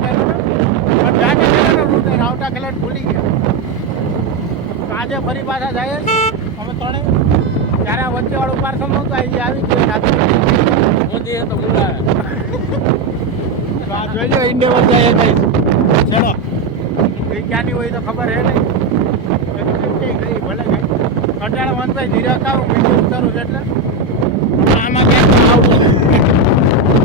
પણ જાતે ખેલાનો રૂટ આવતા ખેલા ભૂલી ગયા. આજે ફરી પાછા જાય અમે ત્રણે. ત્યારે આ વચ્ચેવાળું પાર્સલ નહોતું આવી ગયું સાથે મોદી તો બોલાવે. આ જોઈ લો ઇન્ડિયા જાય ચલો એ ક્યાંની હોય તો ખબર હે નહીં. ગઈ ભલે ગઈ અટાણે વનભાઈ ધીરે આવું મીઠું ઉતારું છે એટલે આમાં ક્યાંક આવું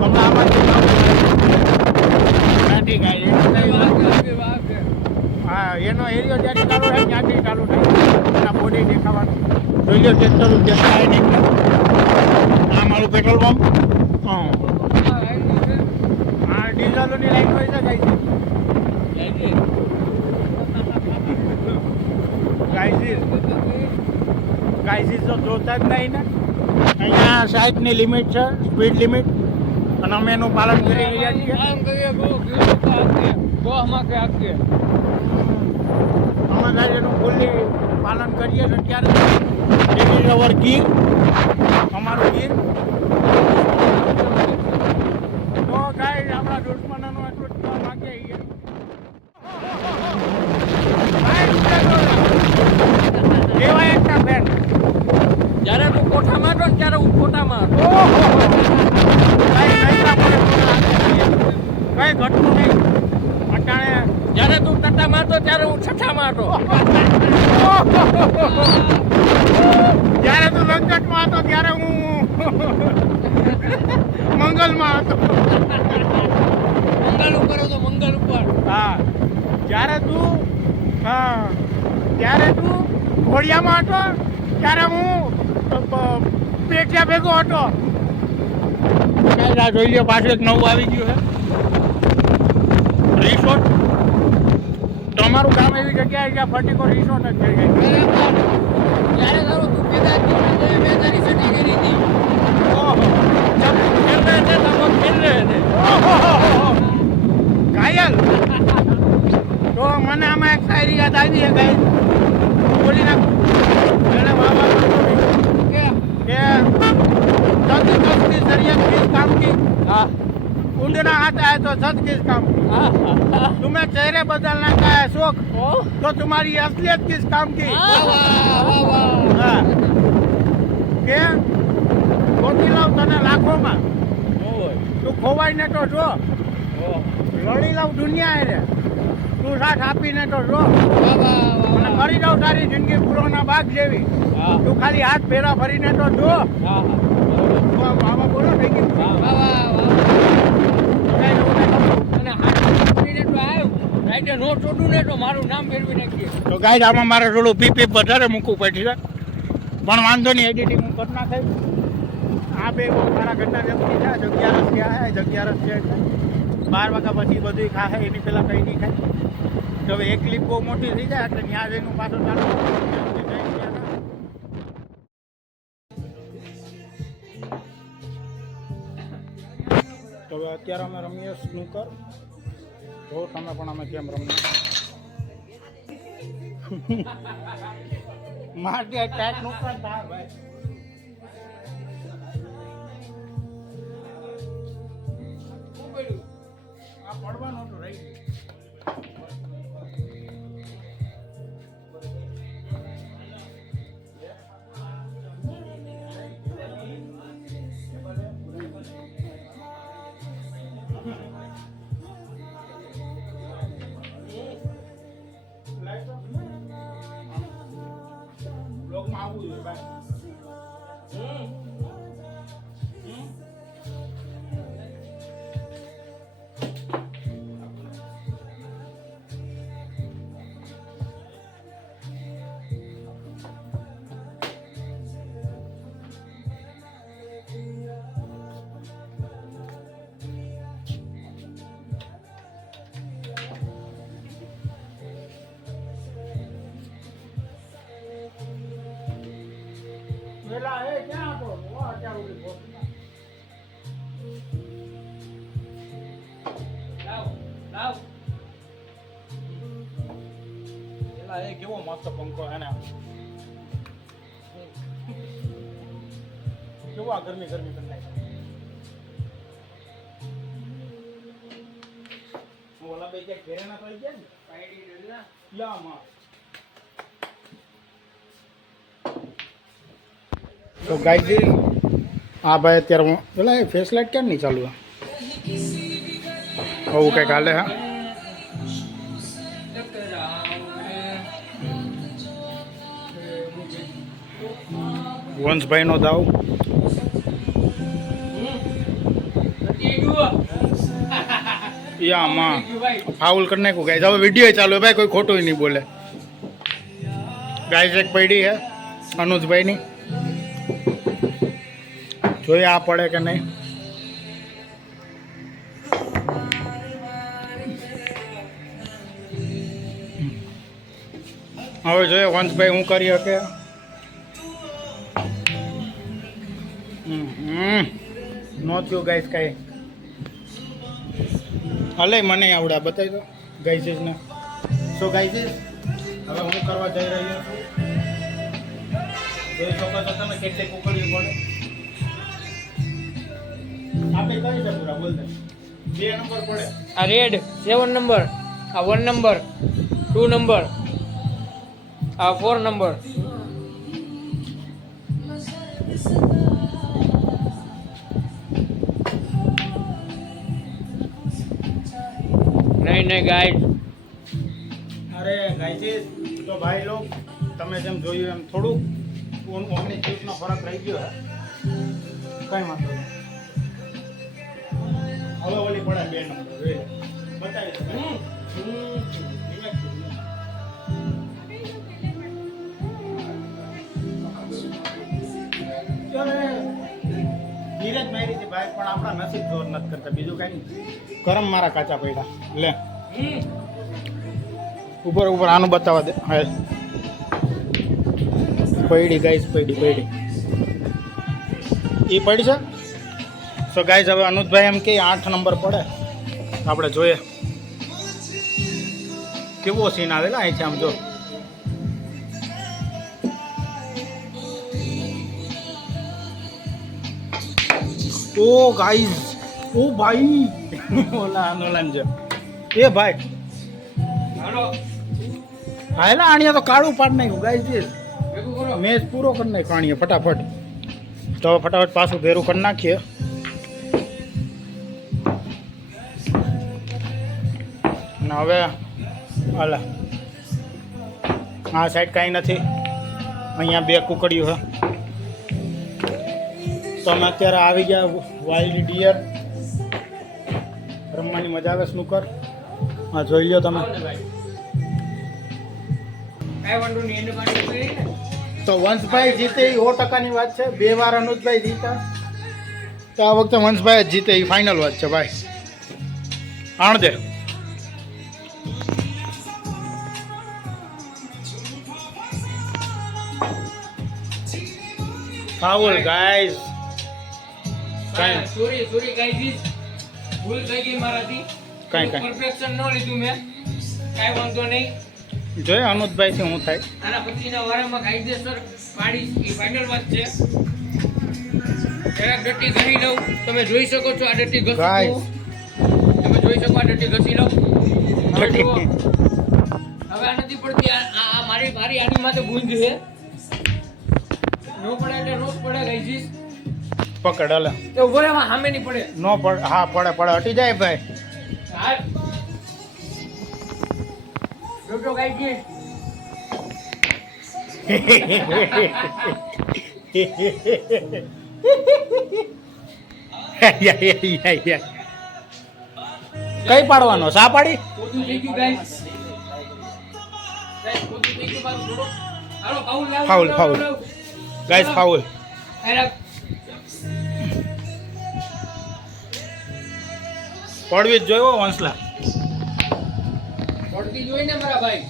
હમણાં આમાંથી હા એનો એરિયો જ્યાંથી ચાલુ થાય ત્યાંથી ચાલુ થાય એના બોડી દેખાવાનું જોઈ લો ટ્રેક્ટર દેખાય નહીં. આ મારું પેટ્રોલ પંપ હા ડીઝલોની લાઈન હોય છે જાય છે ગાઈઝીસ તો જોતા જ નહીં ને. અહીંયા 60ની લિમિટ છે સ્પીડ લિમિટ અને અમે એનું પાલન કરી રહ્યા છીએ. અમે ગાઈડ એનું ફૂલ્લી પાલન કરીએ છીએ. ત્યારે અવર ગીર અમારું ગીર તો ગાઈડ આપણા દુશ્મનોનું એટલું જ માગીએ છીએ. એવા એકના બેન જ્યારે તું કોઠા મારતો ને ત્યારે હું કોઠા માર કઈ ઘટતું નહીં. અટાણે જ્યારે તું ટટ્ટા મારતો ત્યારે હું છઠ્ઠા મારતો. જ્યારે તું લંચટમાં હતો ત્યારે હું મંગલમાં હતો. મંગલ ઉપર હતો મંગલ ઉપર. હા જ્યારે તું ઘોડિયામાં હતો ત્યારે હું પેટિયા ભેગો હતો. જોઈ લ્યો પાછું એક નવું આવી ગયું છે રિસોર્ટ. તમારું ગામ એવી જગ્યાએ જ્યાં ફર્ટિકો રિસોર્ટ જ થઈ ગઈ. ત્યારે તારું મેં તારી સટી કરી હતી. ઘાયલ તો મને આમાં એક શાયરી યાદ આવી છે ગાય બોલી નાખું. એને બાબા કે सच की शरीयत किस काम की उड़ना आता है तो सच किस काम की तुम्हें चेहरे बदलने का है शौक तो तुम्हारी असलियत किस काम की કે ખોટી લાવ તને લાખોમાં તું ખોવાઈને તો જો લડી લાવ દુનિયા રે તું સાથ આપીને તો જો અને કરી દઉં તારી જિંદગી ફૂલોના બાગ જેવી તું ખાલી હાથ ફેરા ફરીને તો જો. બાબા બોલો થઈ ગયું. મારું નામ ફેરવી નાખીએ તો ગાઈડ આમાં મારે થોડું પીપી વધારે મૂકવું પડશે પણ વાંધો નહીં એડિટિંગ હું કરી નાખે. આ બે બહુ સારા ઘરના વ્યક્તિ છે. જગ્યા છે 11 છે 12 વાગ્યા પછી બધું ખાય એની પહેલાં કંઈ નહીં ખાય. તો હવે એક ક્લિપ બહુ મોટી થઈ જાય એટલે ત્યાં જઈને પાછો ચાલુ. તો હવે અત્યારે અમે રમીએ સ્નૂકર. જો તમે પણ અમે કેમ રમીએ માટે ટાઈટ નુકસાન થાય ભાઈ. આ પડવાનું હતું રહી ગયું. બ્લોગમાં આવવું જોઈએ ભાઈ. પેલા એ ક્યાં હતો? અત્યારે ઉડી ગયો. લાવ પેલા એ કેવો મસ્ત પંખો એને કેવો આ ગરમી કરી નાખી. બે કે ઘેરેના તો ગયા ને પાઈડી ને યા માં તો ગાઈઝ આ ભાઈ અત્યારે પેલા ફેસ લાઇટ કેમ નહીં ચાલુ આવું કંઈક હાલે હા વંશભાઈ નો દાવ યામાં ફાઉલ કરી નાખ્યું ગાઈઝ હવે વિડીયો ચાલુ ભાઈ કોઈ ખોટું નહીં બોલે ગાઈઝ એક પડી હે અનુજભાઈની જોઈએ આ પડે કે નહીં હવે જોઈએ વંશભાઈ હું કરી શકે નો થયું ગાઈઝ કઈ હલે મને આવડા બતાવી દો ગાઈઝ ને સો ગાઈઝ હવે હું કરવા જઈ રહ્યો છું જોઈ શકો છો તમે કેટલી કુકડીઓ પડે આપણે કઈ છે પૂરા બોલ દે 2 નંબર પડે આ રેડ 7 નંબર આ 1 નંબર 2 નંબર આ 4 નંબર નહીં ગાઈડ અરે ગાઈઝ તો ભાઈ લોગ તમે જેમ જોયું એમ થોડુંક 19 નો ફરક રહી ગયો હે કઈ વાંધો નહીં હવે ઓલી પડે 2 નંબર જોઈ બતાવી ધીરજ મારી છે ભાઈ પણ આપણા નસીબ જોર નથી કરતા બીજું કઈ નહીં કરમ મારા કાચા પડ્યા લે ઉપર ઉપર આનું બતાવવા દે હા પડી ગાઈસ પડી એ પડી છે સો ગાઈસ હવે અનુજભાઈ એમ કે 8 નંબર પડે આપણે જોઈએ કેવો સીન આવેલા અહીંથી આમ જો ઓ ગાઈસ ઓ ભાઈ ઓલા આંદોલન છે એ ભાઈ હાલો હાલા આણિયા તો કાળું પાડ નાખ્યું ગાઈસ મેચ પૂરો કરી નાખ્યો આણિયા ફટાફટ તો ફટાફટ પાછું ભેરું કરી નાખીએ અને હવે હાલા આ સાઈડ કાંઈ નથી અહીંયા 2 કુકડીઓ છે તો અમે અત્યારે આવી ગયા વાઇલ્ડ ડિયર રમવાની મજા આવે સ્નૂકર હા જોઈ લો તમે તો વંશભાઈ જીતે એ 100%ની વાત છે 2 વાર અનુજભાઈ જીતા તો આ વખતે વંશભાઈ જ જીતે એ ફાઇનલ વાત છે ભાઈ આણ દે ફાઉલ ગાઈઝ સોરી ગાઈઝ ભૂલ થઈ ગઈ મારાથી કાંઈ પરફેક્શન ન લીધું મેં કાંઈ વાંધો નહીં જોઈએ અનુજભાઈ થી હું થાય આના પછીના વારામાં કાયદેસર પાડી એ ફાઇનલ વાત છે જરાક ડટ્ટી ઘસી લઉં તમે જોઈ શકો છો આ ડટ્ટી ઘસી તમે જોઈ શકો આ ડટ્ટી ઘસી લઉં હવે જુઓ હવે આ નથી પડતી આ મારી આની માથે ગુંજ છે નો પડે એટલે નો પડે ગાઈઝ પકડ હાલે તો ઉભો રહે સામે નહીં પડે નો પડે હા પડે હટી જાય ભાઈ હાલ જોજો ગાઈઝ કઈ પાડવાનો સા પાડી કોદું થઈ ગયું ગાઈઝ કોદું થઈ ગયું બાર થોડો હાલો ફાઉલ ફાઉલ ગાઈઝ ફાઉલ પડવી જ જોયો વંશલા પડતી જોઈ ને મારા ભાઈ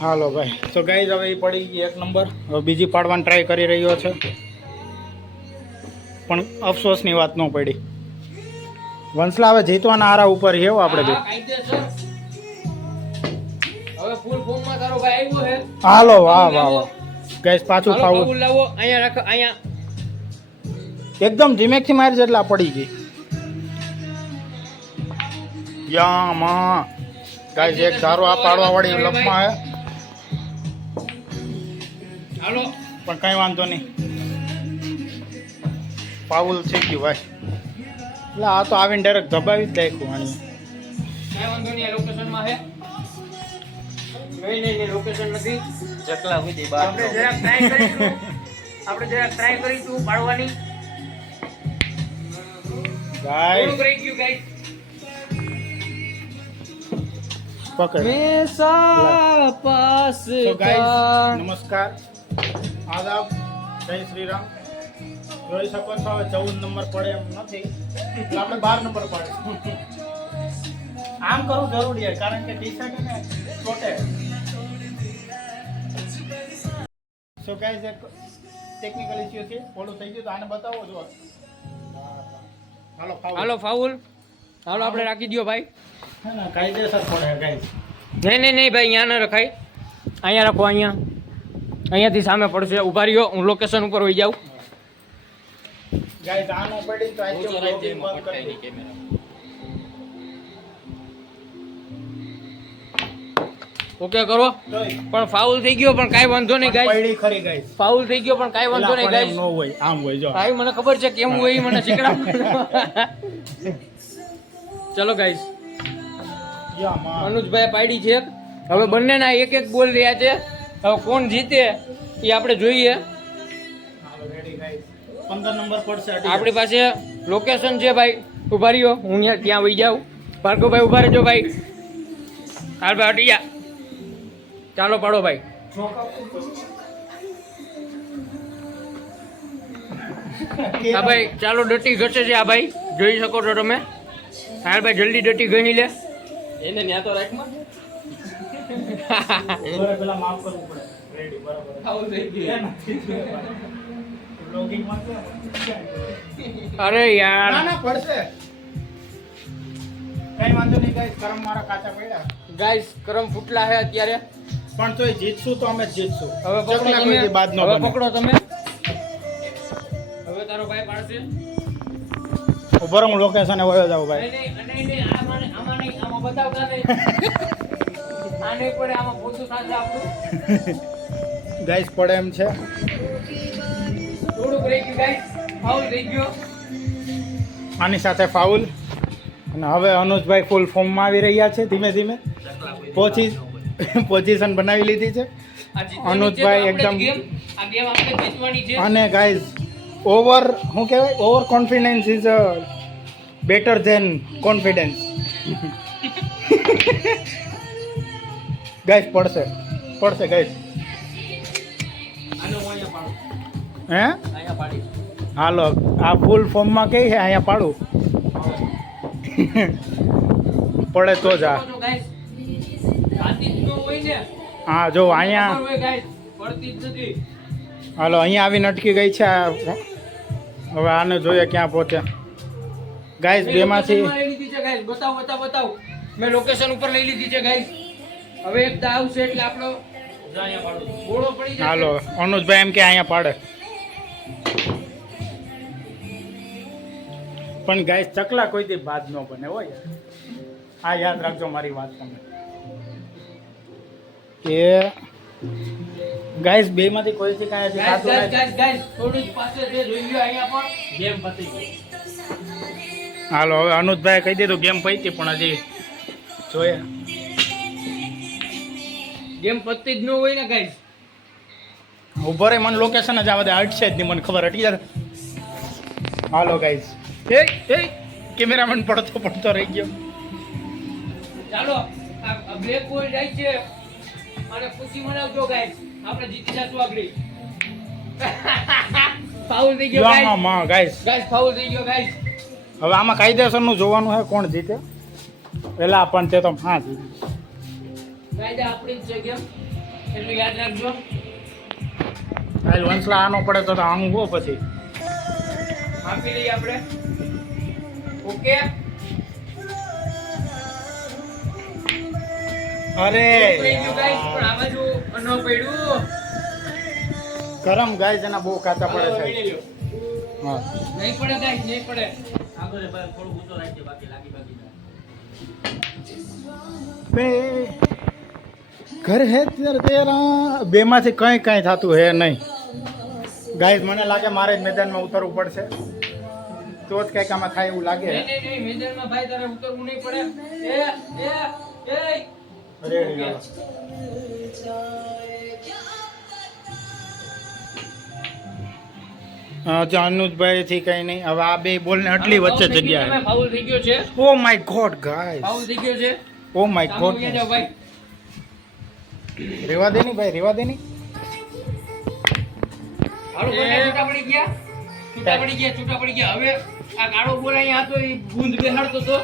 હાલો ભાઈ તો ગાઈઝ હવે એ પડી ગઈ 1 નંબર હવે બીજી પાડવાની ટ્રાય કરી રહ્યો છે પણ અફસોસની વાત ન પડી વંશલા હવે જીતવાના આરા ઉપર હેવ આપણે બે હવે ફૂલ ફોર્મ માં તારો ભાઈ આવ્યો છે હાલો વાહ ગાઈઝ પાછું ફાઉલ લાવો અહીંયા રાખો અહીંયા એકદમ ધીમેકથી મારી જેટલા પડી ગઈ યામાં ગાઈસ એક ધારો આ પાડવા વાળી લપમાં હે હાલો પણ કઈ વાંધો નહીં પાઉલ થઈ ગયું ભાઈ એટલે આ તો આવીને ડાયરેક્ટ દબાવી જ નાખ્યું આની કઈ વાંધો નહીં આ લોકેશનમાં છે નહીં લોકેશન નથી ચકલા સુધી બાર આપણે જરાક ટ્રાય કરીશું પાડવાની ગાઈસ થોડુંક રહી ગયું ગાઈસ પકડ મેસા પાસ So guys, નમસ્કાર આદાબ જય શ્રી રામ જોઈ શકો છો હવે 14 નંબર પડે એમ નથી એટલે આપણે 12 નંબર પાડીશું આમ કરવું જરૂરી છે કારણ કે ટી શર્ટ ને છોટે સો ગાઈસ એક ટેકનિકલ ઇશ્યુ છે ઓલું થઈ ગયું તો આને બતાવો જો હાલો ફાઉલ હાલો ફાઉલ હાલો આપણે રાખી દો ભાઈ હે ને કાયદેસર પડે ગાઈસ નહીં ભાઈ અહીંયા ન રખાય અહીંયા રાખો અહીંયાથી સામે પડશે ઉભા રહ્યો હું લોકેશન ઉપર હોઈ જાઉં ગાઈસ આનો પડી તો આજો બ્લોગિંગ બંધ કરી દે ઓકે કરો તોય પણ ફાઉલ થઈ ગયો પણ કાંઈ વાંધો નહીં ગાઈસ પડી ખરી ગાઈસ ફાઉલ થઈ ગયો પણ કાંઈ વાંધો નહીં ગાઈસ નો હોય આમ હોય જો ભાઈ મને ખબર છે કેમ હોય એ મને શીખડાવ ચલો ગાઈસ યા માં અનુજભાઈ પાડી છે હવે બંનેના એક એક બોલ રહ્યા છે હવે કોણ જીતે એ આપણે જોઈએ હાલો રેડી ગાઈસ 15 નંબર પડશે આપણી પાસે લોકેશન છે ભાઈ ઉભા રહ્યો હું ત્યાં વહી જાઉં ભાર્ગવભાઈ ઉભા રહેજો ભાઈ હાલ ભાઈ હટી જા ચાલો પાડો ભાઈ હા ભાઈ ચાલો ડટી ઘસે છે આ ભાઈ જોઈ શકો છો તમે હાલ ભાઈ જલ્દી ડટી ગણી લે એને ન્યા તો રાખમાં પેલા માફ કરવું પડે રેડી બરાબર ફાઉલ થઈ ગયું બ્લોગિંગ માં અરે યાર ના ના પડશે કઈ વાંધો નહીં ગાઈસ કરમ મારા કાચા પડ્યા ગાઈસ કરમ ફૂટલા છે અત્યારે પણ તોય જીતશું તો અમે જ જીતશું હવે પકડો ચકલા તમે કોઈથી બાદ ન હવે બને પકડો તમે હવે તારો ભાઈ પાડશે ઉભો રહો હું લોકેશને વયો જાઉં ભાઈ નહીં, આમાં નહીં, આમાં બતાવ કાં નહીં. આ નહીં પડે, આમાં પોતું સાથે આપણું. ગાઈસ પડે એમ છે થોડુંક રહી ગયું, guys. ફાઉલ થઈ ગયો. આની સાથે ફાઉલ અને હવે અનુજભાઈ ફૂલ ફોર્મમાં આવી રહ્યા છે ધીમે ધીમે પોઝિશન બનાવી લીધી છે આ જીતવાની અનુજભાઈ છે તો આપણે એકદમ જ game. આ game આપણે જ જીતવાની છે. અને ગાઈઝ ઓવર શું કહેવાય over confidence is better than confidence guys પડશે ગાઈઝ આનો હું અહીંયા પાડું. હે અહીંયા પાડીશ. હાલો આ ફૂલ ફોર્મમાં કઈ છે અહીંયા પાડું પડે તો જ આ તો guys, રાતી જ ન હોય ને. હા જો અહીંયા ખબર હોય, guys. પડતી જ નથી. હાલો અહીંયા આવીને અટકી ગઈ છે આ. હવે આને જોઈએ ક્યાં પહોંચ્યા ગાઈઝ મેં બેમાંથી location માં લઈ લીધી છે, guys. બતાવ. મેં લોકેશન ઉપર લઈ લીધી છે guys. હવે એક દાવ આવશે એટલે આપણો જા અહીંયા પાડું. ગોળો પડી જશે. હાલો અનુજભાઈ એમ કે અહીંયા પાડે પણ ગાઈસ ચકલા કોઈથી બાદ ન બને હોય આ યાદ રાખજો મારી વાત તમે કે ગાઈસ બે માંથી કોઈથી કાંઈ હજી Guys, થતું guys, નથી. guys, guys, થોડું જ પાસે છે, જોઈ લ્યો અહીંયા પણ ગેમ પતી ગઈ. હાલો હવે અનુજભાઈ કહી દીધું ગેમ પૈતી પણ હજી જોઈએ ગેમ પતી જ ન હોય ને ગાઈસ. ઉભો રહી મને લોકેશન જ આવે હટશે જ નહીં મને ખબર હટી જાય હાલો ગાઈસ એ કેમેરામેન પડતો રહી ગયો ચાલો આ બ્લેક બોલ જાય છે અને ખુશી મનાવજો ગાઈસ. આપણે જીતી જશું આગળ. ફાઉલ થઈ ગયો ગાઈસ. ગાઈસ ગાઈસ ફાઉલ થઈ ગયો ગાઈસ. હવે આમાં કાયદેસરનું જોવાનું છે કોણ જીતે પેલા પણ તે તો હા જીતી કાયદા આપણી જ છે ગેમ એટલું યાદ રાખજો. કાલ વંસલા આનો પડે તો આનું હો પછી આપી લઈએ આપણે. ઓકે અરે થઈ ગયું ગાઈસ પણ આ બાજુ ન પડ્યું. ગરમ ગાઈસ એના બહુ કાચા પડે છે હા નહીં પડે ગાઈસ, નહીં પડે. આગળ ભાઈ થોડું ઊંચો રાખજે બાકી લાગી બે ઘર હે તેરા બેમાંથી કંઈ થતું હે નહીં ગાઈઝ. મને લાગે મારે જ મેદાનમાં ઉતરવું પડશે તો જ કંઈક આમાં થાય એવું લાગે. નહીં મેદાનમાં ભાઈ તારે ઉતરવું નહીં પડે. રેડી અનુજભાઈ થી કઈ નહીં. હવે આ બે બોલ ને આટલી વચ્ચે જગ્યા ફાઉલ થઈ ગયો છે. Oh my God guys, foul થઈ ગયો છે. Oh my God. સામુ જાઓ ભાઈ. રેવા દે ની ભાઈ, રેવા દે ની. હાલો બોલે છૂટા પડી ગયા. છૂટા પડી ગયા. હવે આ કાળો બોલ અહીંયા હતો એ બૂંદ બેહાડતો તો.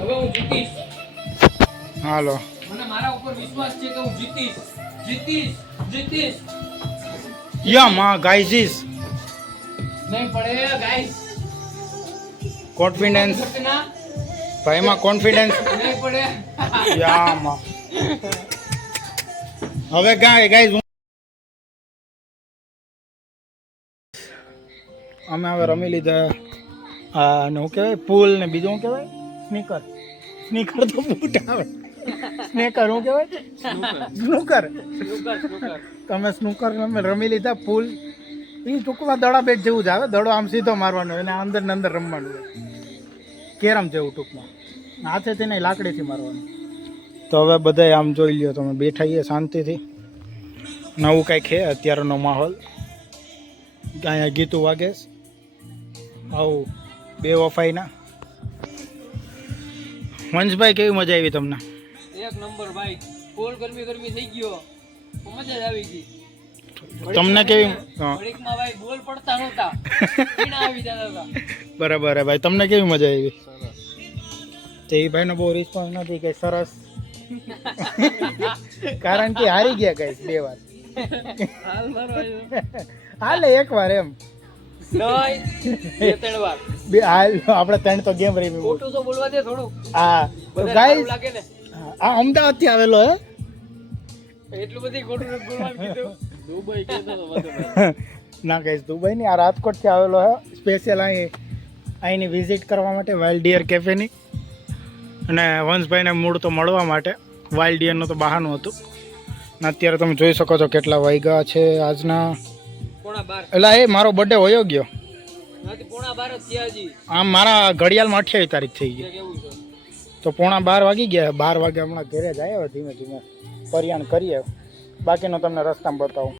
હવે હું જીતીશ. હાલો મને મારા ઉપર વિશ્વાસ છે કે હું જીતીશ. યા માં ગાઈસ ઇઝ નહીં પડે ગાઈસ. કોન્ફિડન્સ ના ભાઈ માં કોન્ફિડન્સ નહીં પડે. યા માં. હવે ગાઈસ અમે હવે રમી લીધા અને શું કહેવાય પુલ ને બીજું શું કહેવાય સ્નીકર તો બૂટ આવે. સ્નેકર શું કહેવાય? સ્નૂકર. તમે સ્નૂકર અમે રમી લીધા. પુલ એ ટૂંકમાં દડા બેટ જેવું જ આવે. દડો આમ સીધો મારવાનો અને અંદર ને અંદર રમવાનું હોય. કેરમ જેવું ટૂંકમાં હાથેથી નહીં લાકડીથી મારવાનું. તો હવે બધાય આમ જોઈ લ્યો તમે બેઠા છીએ શાંતિથી. નવું કાંઈક છે અત્યારનો માહોલ. અહીંયા ગીતું વાગે આવું બે વફાઈના. વંશભાઈ કેવી મજા આવી તમને? એક નંબર ભાઈ. ફૂલ ગરમી થઈ ગયો. મજા જ આવી ગઈ. તમને કેવી? ઘડીકમાં ભાઈ બોલ પડતા નહોતા. પીણા આવી જતા હતા. બરાબર હે ભાઈ. તમને કેવી મજા આવી? તે એ ભાઈનો બહુ રિસ્પોન્સ નથી કે સરસ. કારણ કે હારી ગયા કઈ 2 વાર. હાલે 1 વાર એમ. નહીં 2-3 વાર. હાલ આપણે 3 તો ગેમ રમી. ખોટું તો બોલવા દે થોડું. હા તો ગાઈસ લાગે ને. આ અમદાવાદ થી આવેલો હે. એટલું બધી ખોટું નથી બોલવાનું કીધું. દુબઈ કહેતો તો બધું. ના કહીશ દુબઈ ની. આ રાજકોટ થી આવેલો હે સ્પેશિયલ અહીંની વિઝિટ કરવા માટે વાઇલ્ડ ડિયર કેફેની. અને વંશભાઈને મૂળ તો મળવા માટે. વાઇલ્ડ ડિયરનું તો બહાનું હતું. ને અત્યારે તમે જોઈ શકો છો કેટલા વાગ્યા છે આજના. 11:30. એટલે એ મારો બર્થડે હોયો ગયો. નથી 11:30 જ થયા હજી. આમ મારા ઘડિયાળમાં 28 તારીખ થઈ ગઈ. કેવું છે? તો 11:30 વાગી ગયા. 12 વાગે હમણાં ઘરે જ આવ્યો ધીમે ધીમે પરિયાણ કરીએ. બાકીનો તમને રસ્તામાં બતાવું.